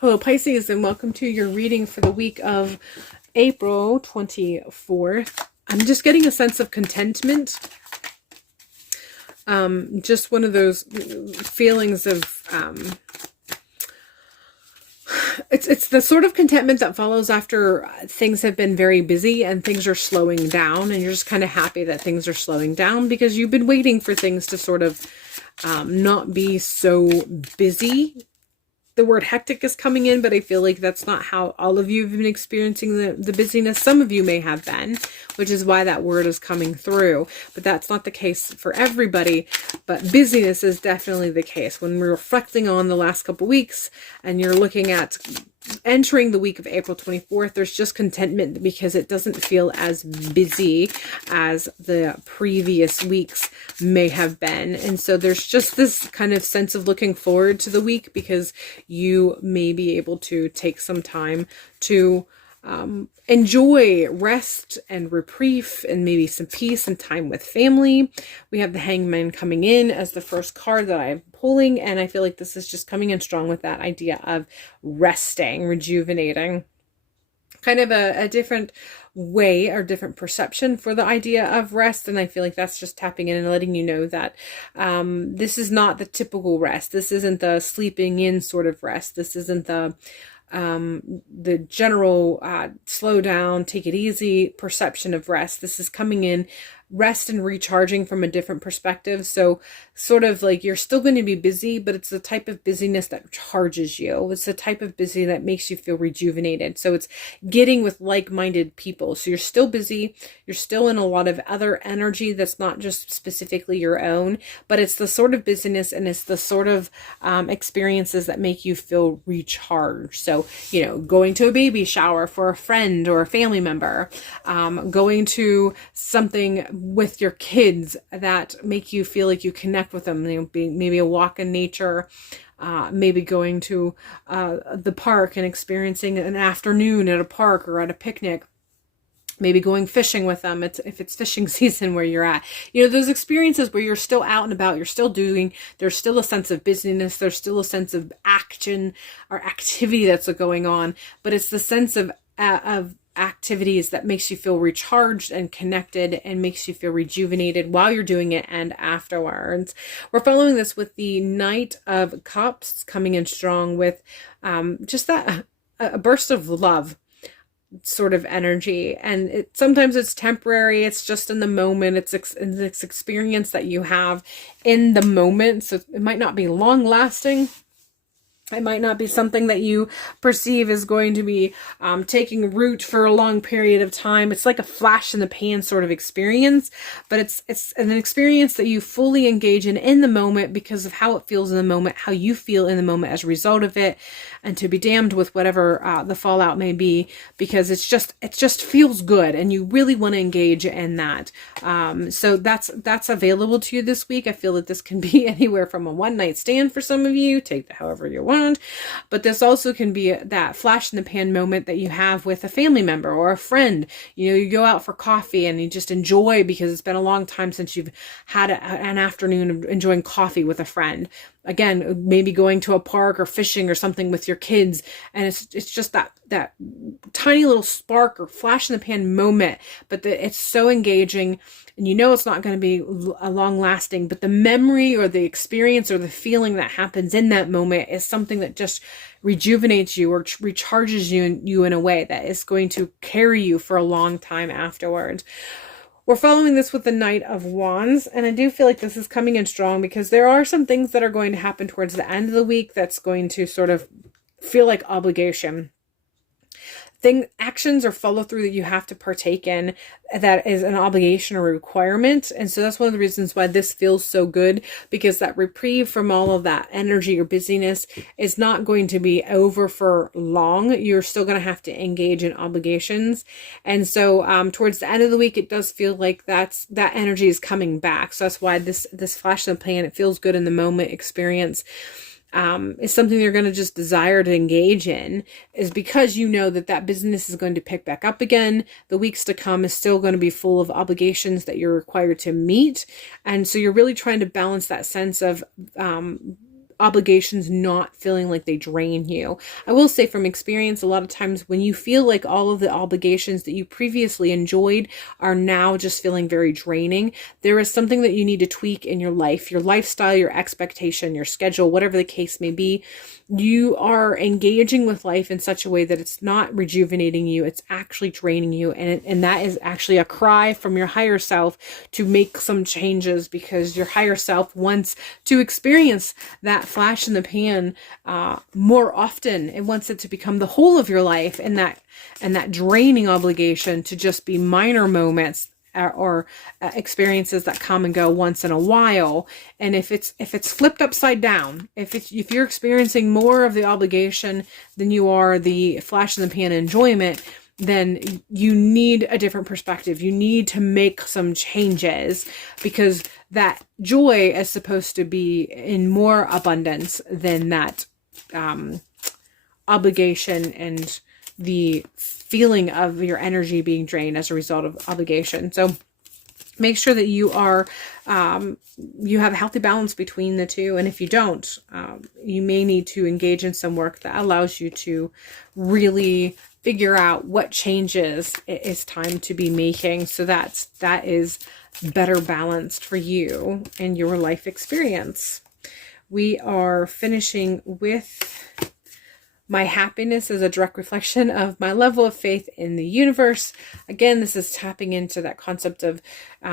Hello, Pisces, and welcome to your reading for the week of April 24th. I'm just getting a sense of contentment. Just one of those feelings of, it's the sort of contentment that follows after things have been very busy and things are slowing down, and you're just kind of happy that things are slowing down because you've been waiting for things to sort of not be so busy. The word hectic is coming in, but I feel like that's not how all of you have been experiencing the busyness. Some of you may have been, which is why that word is coming through, but that's not the case for everybody. But busyness is definitely the case. When we're reflecting on the last couple weeks and you're looking at entering the week of April 24th, there's just contentment because it doesn't feel as busy as the previous weeks may have been. And so there's just this kind of sense of looking forward to the week because you may be able to take some time to enjoy rest and reprieve and maybe some peace and time with family. We have the Hangman coming in as the first card that I'm pulling, and I feel like this is just coming in strong with that idea of resting, rejuvenating. Kind of a different way or different perception for the idea of rest, and I feel like that's just tapping in and letting you know that this is not the typical rest. This isn't the sleeping in sort of rest. This isn't the general slow down, take it easy perception of rest. This is coming in rest and recharging from a different perspective. So sort of like you're still going to be busy, but it's the type of busyness that charges you. It's the type of busy that makes you feel rejuvenated. So it's getting with like-minded people. So you're still busy. You're still in a lot of other energy that's not just specifically your own, but it's the sort of busyness and it's the sort of experiences that make you feel recharged. So, you know, going to a baby shower for a friend or a family member, going to something with your kids that make you feel like you connect with them, you know, maybe a walk in nature, maybe going to the park and experiencing an afternoon at a park or at a picnic, maybe going fishing with them if it's fishing season where you're at. You know, those experiences where you're still out and about, you're still doing, there's still a sense of busyness, there's still a sense of action or activity that's going on, but it's the sense of activities that makes you feel recharged and connected and makes you feel rejuvenated while you're doing it and afterwards. We're following this with the Knight of Cups coming in strong with just that a burst of love sort of energy, and sometimes it's temporary, it's just in the moment, it's this experience that you have in the moment, so it might not be long lasting. It might not be something that you perceive is going to be taking root for a long period of time. It's like a flash in the pan sort of experience, but it's an experience that you fully engage in the moment because of how it feels in the moment, how you feel in the moment as a result of it, and to be damned with whatever the fallout may be, because it just feels good and you really want to engage in that. So that's available to you this week. I feel that this can be anywhere from a one night stand for some of you, take it however you want. But this also can be that flash in the pan moment that you have with a family member or a friend. You know, you go out for coffee and you just enjoy because it's been a long time since you've had an afternoon of enjoying coffee with a friend. Again, maybe going to a park or fishing or something with your kids, and it's just that tiny little spark or flash in the pan moment, but it's so engaging, and you know it's not going to be a long lasting, but the memory or the experience or the feeling that happens in that moment is something that just rejuvenates you or recharges you in a way that is going to carry you for a long time afterwards. We're following this with the Knight of Wands, and I do feel like this is coming in strong because there are some things that are going to happen towards the end of the week that's going to sort of feel like obligation. Actions or follow through that you have to partake in that is an obligation or a requirement. And so that's one of the reasons why this feels so good, because that reprieve from all of that energy or busyness is not going to be over for long. You're still going to have to engage in obligations. And so towards the end of the week, it does feel like that energy is coming back. So that's why this flash in the pan, it feels good in the moment experience, is something you're going to just desire to engage in, is because you know that business is going to pick back up again. The weeks to come is still going to be full of obligations that you're required to meet. And so you're really trying to balance that sense of obligations not feeling like they drain you. I will say from experience, a lot of times when you feel like all of the obligations that you previously enjoyed are now just feeling very draining, there is something that you need to tweak in your life, your lifestyle, your expectation, your schedule, whatever the case may be. You are engaging with life in such a way that it's not rejuvenating you, it's actually draining you. And that is actually a cry from your higher self to make some changes, because your higher self wants to experience that flash in the pan more often. It wants it to become the whole of your life, and that draining obligation to just be minor moments or experiences that come and go once in a while. And if it's flipped upside down, if you're experiencing more of the obligation than you are the flash in the pan enjoyment, then you need a different perspective. You need to make some changes, because that joy is supposed to be in more abundance than that obligation and the feeling of your energy being drained as a result of obligation. So make sure that you are, you have a healthy balance between the two. And if you don't, you may need to engage in some work that allows you to really figure out what changes it is time to be making, so that is better balanced for you and your life experience. We are finishing with my happiness is a direct reflection of my level of faith in the universe. Again, this is tapping into that concept of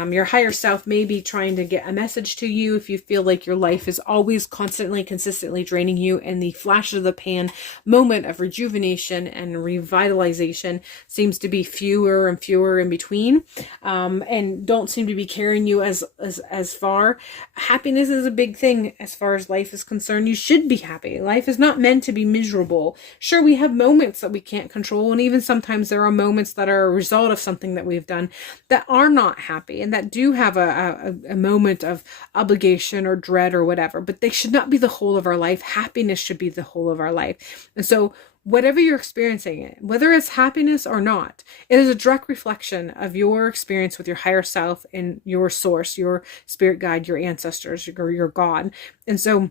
your higher self maybe trying to get a message to you if you feel like your life is always consistently draining you, and the flash of the pan moment of rejuvenation and revitalization seems to be fewer and fewer in between, and don't seem to be carrying you as far. Happiness is a big thing as far as life is concerned. You should be happy. Life is not meant to be miserable. Sure, we have moments that we can't control, and even sometimes there are moments that are a result of something that we've done that are not happy and that do have a moment of obligation or dread or whatever, but they should not be the whole of our life. Happiness should be the whole of our life. And so whatever you're experiencing, whether it's happiness or not, it is a direct reflection of your experience with your higher self and your source, your spirit guide, your ancestors, your God. And so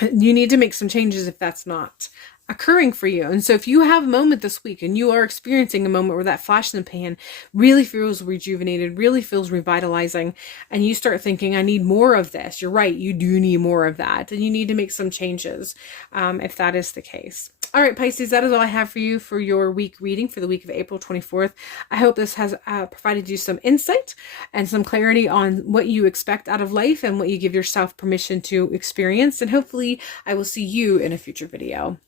you need to make some changes if that's not occurring for you. And so if you have a moment this week and you are experiencing a moment where that flash in the pan really feels rejuvenated, really feels revitalizing, and you start thinking, I need more of this, you're right, you do need more of that, and you need to make some changes if that is the case. All right, Pisces, that is all I have for you for your week reading for the week of April 24th. I hope this has provided you some insight and some clarity on what you expect out of life and what you give yourself permission to experience. And hopefully I will see you in a future video.